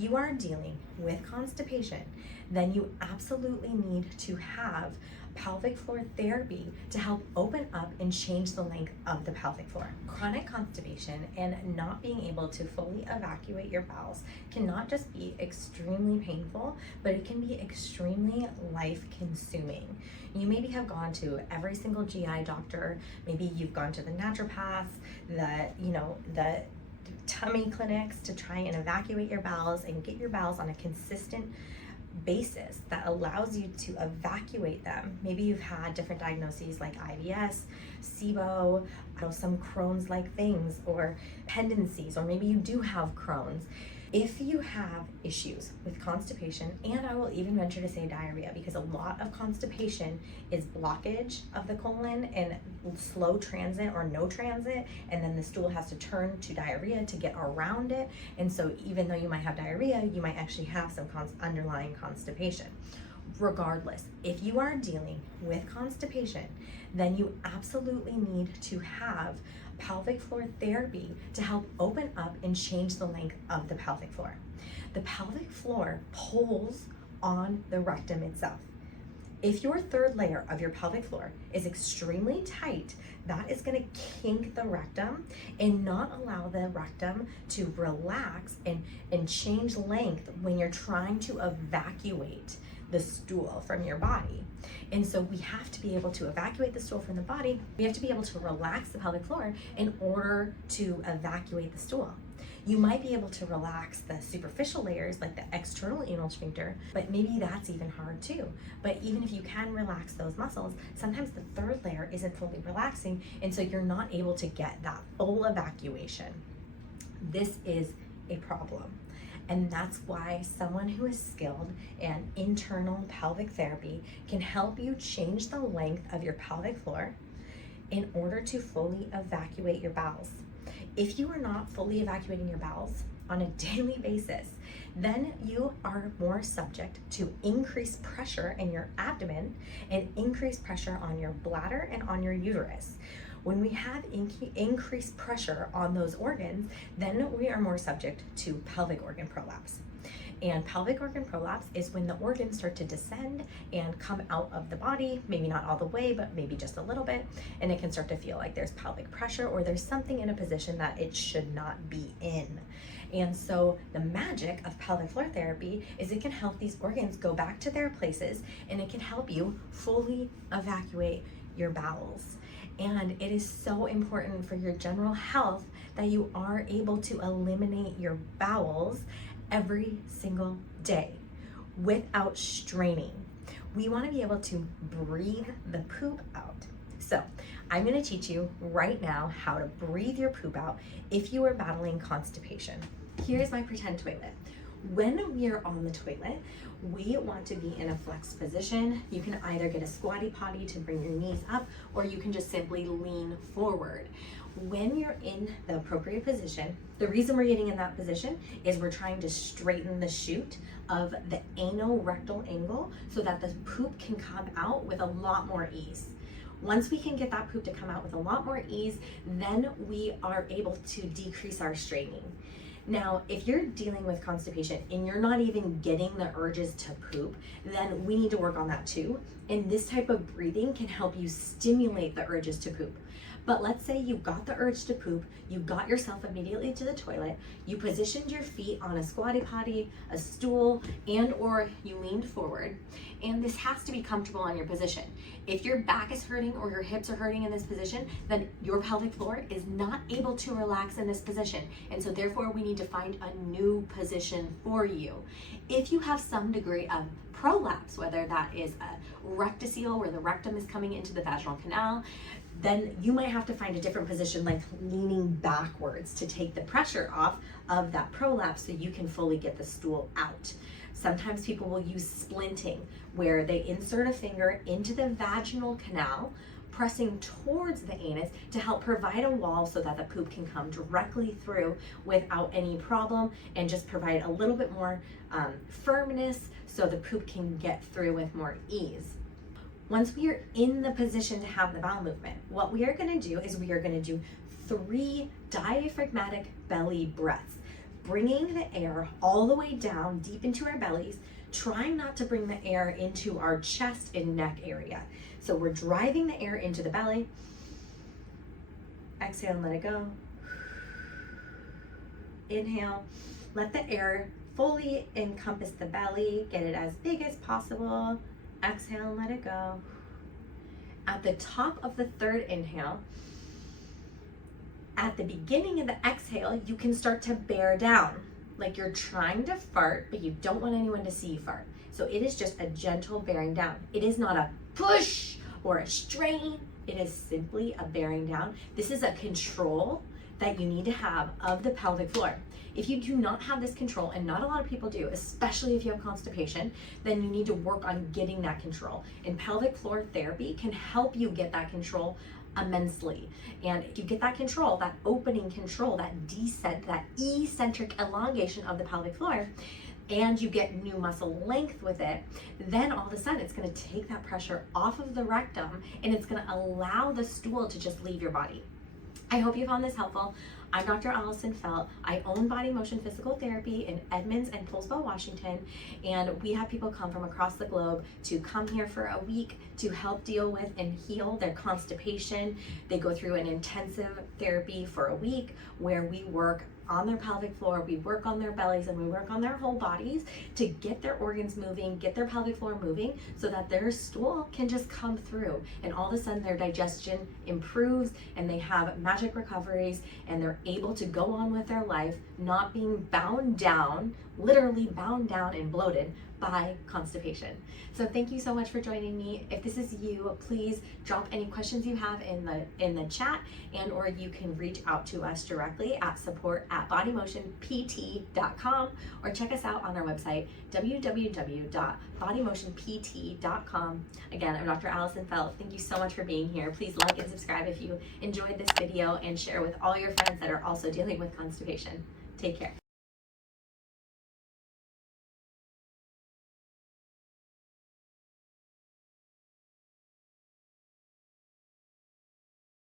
If you are dealing with constipation, then you absolutely need to have pelvic floor therapy to help open up and change the length of the pelvic floor. Chronic constipation and not being able to fully evacuate your bowels can not just be extremely painful, but it can be extremely life-consuming. You maybe have gone to every single GI doctor, maybe you've gone to the naturopaths, the tummy clinics to try and evacuate your bowels and get your bowels on a consistent basis that allows you to evacuate them. Maybe you've had different diagnoses like IBS, SIBO, some Crohn's-like things, or tendencies, or maybe you do have Crohn's. If you have issues with constipation, and I will even venture to say diarrhea, because a lot of constipation is blockage of the colon and slow transit or no transit, and then the stool has to turn to diarrhea to get around it. And so even though you might have diarrhea, you might actually have some underlying constipation. Regardless, if you are dealing with constipation, then you absolutely need to have pelvic floor therapy to help open up and change the length of the pelvic floor. The pelvic floor pulls on the rectum itself. If your third layer of your pelvic floor is extremely tight, that is going to kink the rectum and not allow the rectum to relax and change length when you're trying to evacuate the stool from your body. And so we have to be able to evacuate the stool from the body. We have to be able to relax the pelvic floor in order to evacuate the stool. You might be able to relax the superficial layers like the external anal sphincter, but maybe that's even hard too. But even if you can relax those muscles, sometimes the third layer isn't fully relaxing, and so you're not able to get that full evacuation. This is a problem. And that's why someone who is skilled in internal pelvic therapy can help you change the length of your pelvic floor in order to fully evacuate your bowels. If you are not fully evacuating your bowels on a daily basis, then you are more subject to increased pressure in your abdomen and increased pressure on your bladder and on your uterus. When we have increased pressure on those organs, then we are more subject to pelvic organ prolapse. And pelvic organ prolapse is when the organs start to descend and come out of the body, maybe not all the way, but maybe just a little bit, and it can start to feel like there's pelvic pressure or there's something in a position that it should not be in. And so the magic of pelvic floor therapy is it can help these organs go back to their places, and it can help you fully evacuate your bowels. And it is so important for your general health that you are able to eliminate your bowels every single day without straining. We want to be able to breathe the poop out. So I'm going to teach you right now how to breathe your poop out if you are battling constipation. Here's my pretend toilet. When we are on the toilet, we want to be in a flexed position. You can either get a squatty potty to bring your knees up, or you can just simply lean forward. When you're in the appropriate position, the reason we're getting in that position is we're trying to straighten the chute of the anal-rectal angle so that the poop can come out with a lot more ease. Once we can get that poop to come out with a lot more ease, then we are able to decrease our straining. Now, if you're dealing with constipation and you're not even getting the urges to poop, then we need to work on that too. And this type of breathing can help you stimulate the urges to poop. But let's say you got the urge to poop, you got yourself immediately to the toilet, you positioned your feet on a squatty potty, a stool, and or you leaned forward, and this has to be comfortable on your position. If your back is hurting or your hips are hurting in this position, then your pelvic floor is not able to relax in this position, and so therefore we need to find a new position for you. If you have some degree of prolapse, whether that is a rectocele where the rectum is coming into the vaginal canal, then you might have to find a different position like leaning backwards to take the pressure off of that prolapse so you can fully get the stool out. Sometimes people will use splinting, where they insert a finger into the vaginal canal, pressing towards the anus to help provide a wall so that the poop can come directly through without any problem, and just provide a little bit more firmness so the poop can get through with more ease. Once we are in the position to have the bowel movement, what we are going to do is we are going to do 3 diaphragmatic belly breaths. bringing the air all the way down deep into our bellies, trying not to bring the air into our chest and neck area. So we're driving the air into the belly. Exhale and let it go. Inhale, let the air fully encompass the belly, get it as big as possible. Exhale and let it go. At the top of the third inhale, at the beginning of the exhale, you can start to bear down, like you're trying to fart, but you don't want anyone to see you fart. So it is just a gentle bearing down. It is not a push or a strain. It is simply a bearing down. This is a control that you need to have of the pelvic floor. If you do not have this control, and not a lot of people do, especially if you have constipation, then you need to work on getting that control. And pelvic floor therapy can help you get that control immensely. And if you get that control, that opening control, that descent, that eccentric elongation of the pelvic floor, and you get new muscle length with it, then all of a sudden it's going to take that pressure off of the rectum and it's going to allow the stool to just leave your body. I hope you found this helpful. I'm Dr. Allison Felt. I own Body Motion Physical Therapy in Edmonds and Poulsbo, Washington, and we have people come from across the globe to come here for a week to help deal with and heal their constipation. They go through an intensive therapy for a week where we work on their pelvic floor, we work on their bellies, and we work on their whole bodies to get their organs moving, get their pelvic floor moving, so that their stool can just come through, and all of a sudden their digestion improves and they have magic recoveries and they're able to go on with their life, not being bound down, literally bound down and bloated by constipation. So thank you so much for joining me. If this is you, please drop any questions you have in the chat, and or you can reach out to us directly at support@bodymotionpt.com, or check us out on our website www.bodymotionpt.com. Again, I'm Dr. Allison Felt. Thank you so much for being here. Please like and subscribe if you enjoyed this video, and share with all your friends that are also dealing with constipation. Take care.